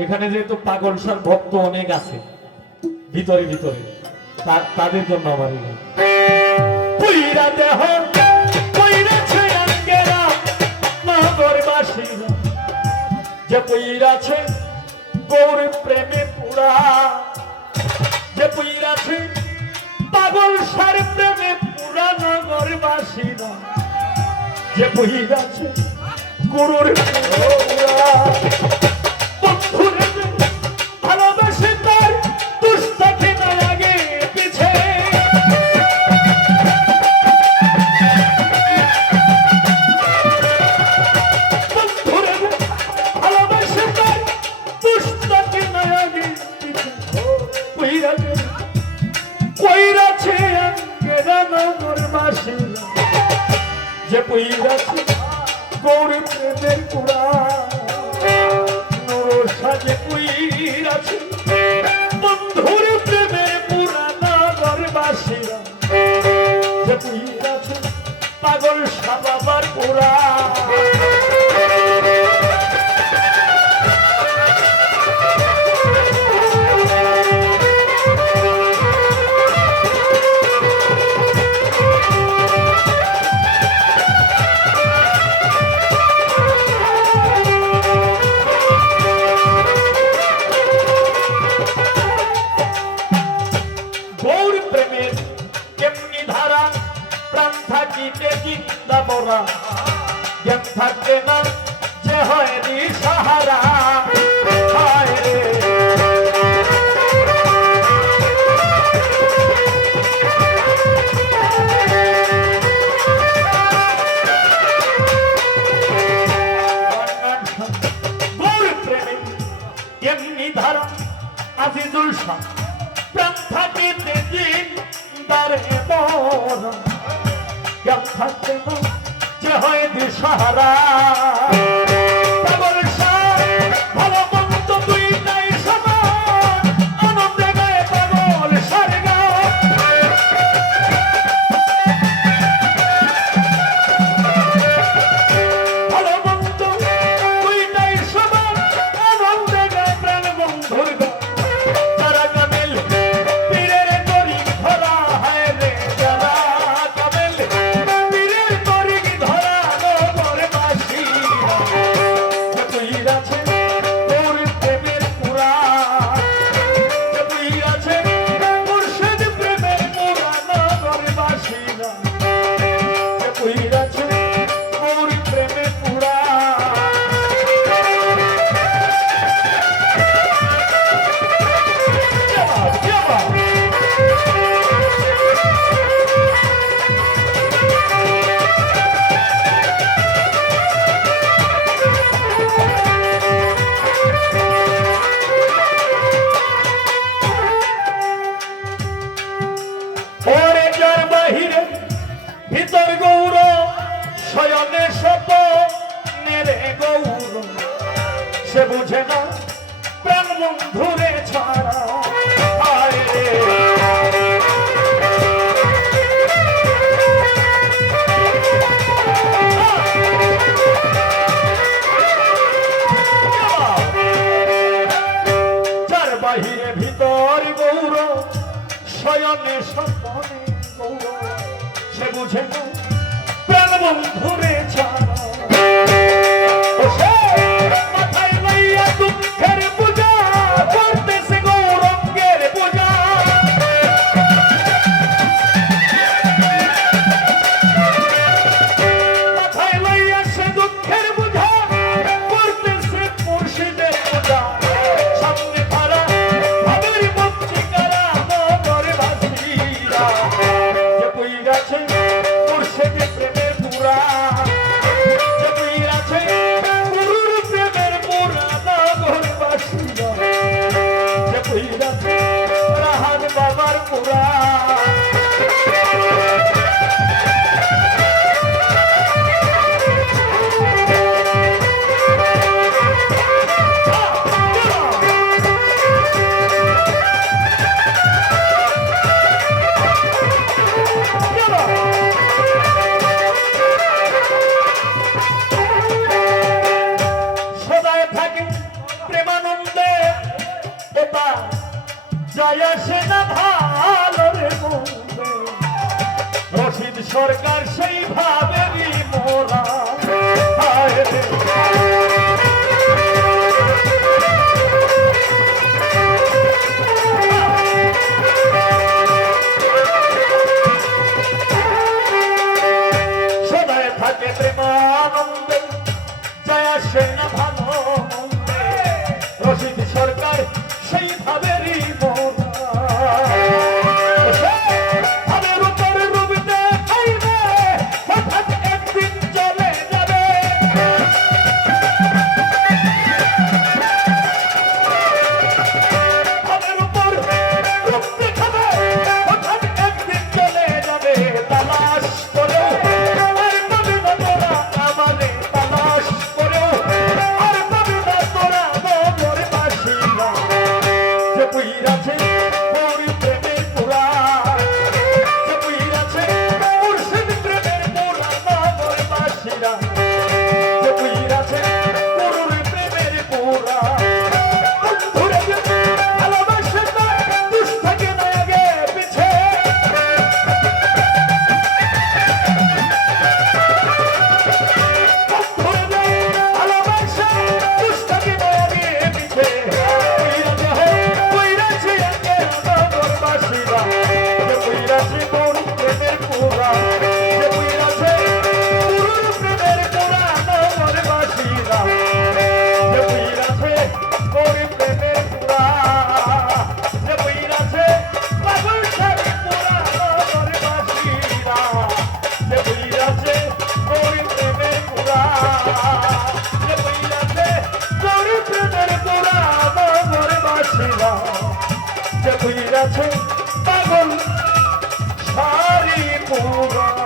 এখানে যেহেতু পাগলসার ভক্ত অনেক আছে ভিতরে ভিতরে, তাদের জন্য আমার এই গান। পুইরা দেহ পুইরাছে আঙ্গেরা নগরবাসীরা, যে পুইরাছে গৌর প্রেমে পুরা, যে পুইরাছে পাগলসার প্রেমে পুরা নগরবাসীরা, যে পুইরাছে গুরুর পুরা। ভালোবাসে তার দুষ্টাকে না লাগে পিছে, ভালোবাসে তার দুষ্টাকে না লাগে পিছে। কইরাছে আঙ্গেরা নগরবাসীরা, যে কইরাছে গৌর প্রেমের পুরা। সাজে পুইরাছে বন্ধুর প্রেমের পুরা নগরবাসীরা, যে পুইরাছে পাগল সাবাবার পুরা। থাকবে না যে হয় সাহারা, এমনি ধারা আজিজুল শাহ প্রাণ থাকিতে দিন দারে মরা, থাকবে না যে হয় দিশাহারা। ভালো মন্দ দুইটাই সমান, আনন্দে গায়ে পাগল সারে গান। ভালো মন্দ দুইটাই সমান, আনন্দে গায়ে প্রাণ বন্ধুর গান। যারা কামেল পীরের করি ধরা হয় রে, যারা কামেল পীরের করি ধরা নগরবাসী, যে পুইরাছে গৌর প্রেমের পুরা, যে পুইরাছে মুর্শিদ প্রেমের পুরা নগরবাসীরা, যে পুইরাছে গৌর প্রেমের পুরা। ওরে যার বাহিরে ভিতর গৌর শয়নে শত নেরে গৌর, সে বুঝে না প্রাণ বন্ধুরে ছাড়া। যার বাহিরে ভিতর গৌর শয়নে স্বপনে গৌর, সে বুঝে না প্রাণ বন্ধুরে ছাড়া। মাথায় লইয়া দুঃখের পূজা করতেছে গৌরঙ্গের পূজা, মাথায় লইয়া সে দুঃখের পূজা করতেছে মুর্শিদের পূজা। সামনে তারা ভাবের পত্রিকারা নগরবাসীরা, যে পুইরাছে মুর্শিদের প্রেমের পুরা। যায় আসে না ভালো রে বন্ধু রশিদ সরকার সেই ভাবেরই মোরা হায় রে। সদায় থাকে প্রেমানন্দে যায় আসে না ভালো মন্দে রশিদ সরকার সেই ভাবেরই মোরা ভাবের উপর রূপ দেখাইবে হঠাৎ একদিন চলে যাবে ভাবের উপর রূপ দেখাবে হঠাৎ একদিন চলে যাবে তালাশ করেও আর পাবে না তোরা আমারে তালাশ করেও আর পাবে না তোরা নগর বাসিন্দা যে পুইরাছে ওর প্রেমের পুরা যে পুইরাছে মুর্শিদ প্রেমের পুরা নগর বাসিন্দা যে পুইরাছে ওর প্রেমের পুরা বন্ধুরে ভালোবাসে না দুষ থাকে না আগে পিছে বন্ধুরে ভালোবাসে দুষ থাকে না আগে পিছে পুইরাছে আগে নগর বাসিন্দা যে পুইরাছে ওর প্রেমের পুরা যে পুইরাছে ওর প্রেমের পুরা নগর বাসিন্দা যে পুইরাছে ওর প্রেমের পুরা যে পুইরাছে পাগল সারি পুরা নগর বাসিন্দা যে পুইরাছে ওর প্রেমের পুরা যে পুইরাছে ওর প্রেমের পুরা নগর বাসিন্দা যে পুইরাছে পাগল সারি পুরা।